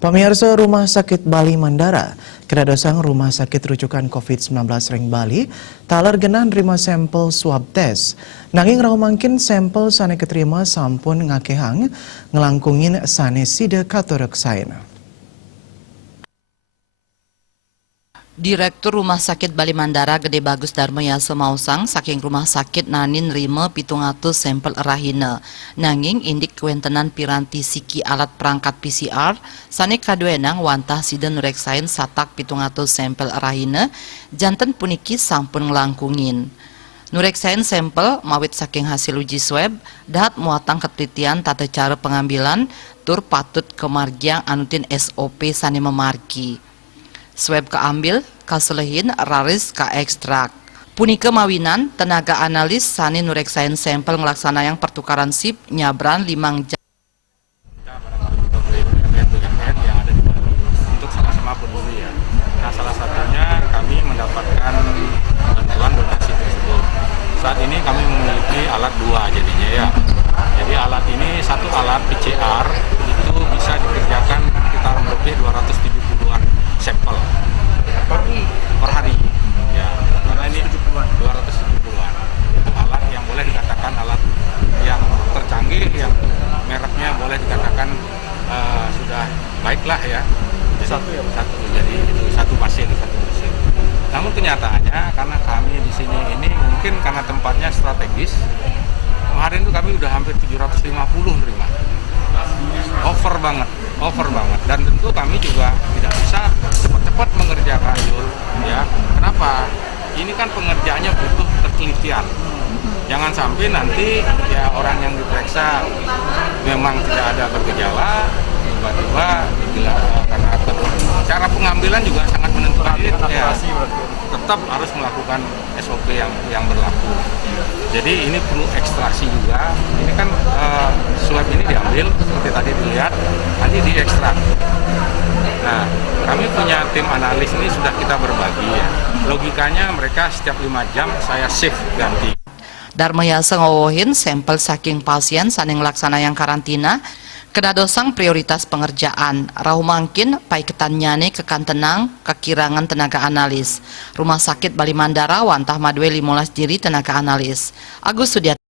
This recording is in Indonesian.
Pemirsa Rumah Sakit Bali Mandara, kedadosang Rumah Sakit Rujukan COVID-19 Ring Bali, taler genah nerima sampel swab test. Nanging rahu mangkin sampel sane keterima sampun ngakehang ngelangkungin sane sida katoreksaina. Direktur Rumah Sakit Bali Mandara Gede Bagus Darmaya Semausang saking rumah sakit nanin nerima 700 sampel erahina. Nanging indik kewentenan piranti siki alat perangkat PCR sane kaduenang wantah sida nureksain satak 700 sampel erahina janten puniki sampun ngelangkungin. Nureksain sampel mawit saking hasil uji swab dahat muatang ketelitian tata cara pengambilan tur patut kemargiang anutin SOP sane memargi. Swab keambil, kaselehin, raris, ka ekstrak. Punika mawinan, tenaga analis sani nureksain sampel ngelaksana yang pertukaran sip nyabran 5 jam. Yang ada di Bali untuk sama-sama peduli ya. Nah, salah satunya kami mendapatkan bantuan donasi tersebut. Saat ini kami memiliki alat 2 jadinya ya. Jadi alat ini satu alat PCR itu bisa dikerjakan sekitar lebih 270-an sampel per hari ya, karena ini 270-an itu alat yang boleh dikatakan alat yang tercanggih, yang mereknya boleh dikatakan sudah baiklah ya. Jadi itu satu pasien. Namun kenyataannya karena kami di sini ini mungkin karena tempatnya strategis, kemarin itu kami udah hampir 750 nerima. Over banget, dan tentu kami juga tidak bisa cepat-cepat mengerjakan ya. Kenapa? Ini kan pengerjaannya butuh ketelitian. Jangan sampai nanti ya orang yang diperiksa memang tidak ada bergejala, tiba-tiba karena cara pengambilan juga sangat menentukan ya. Tetap harus melakukan SOP yang berlaku. Jadi ini perlu ekstraksi juga. Ini kan swab ini diambil seperti tadi dilihat, nanti diekstrak. Nah, kami punya tim analis ini sudah kita berbagi ya. Logikanya mereka setiap 5 jam saya shift ganti. Darmaya sengowohin sampel saking pasien sane ngelaksana yang karantina kedadosang prioritas pengerjaan rahu mangkin pai ketanyane kekan tenang kekirangan tenaga analis. Rumah Sakit Bali Mandara wantah madwe 15 diri tenaga analis. Agus Sudiat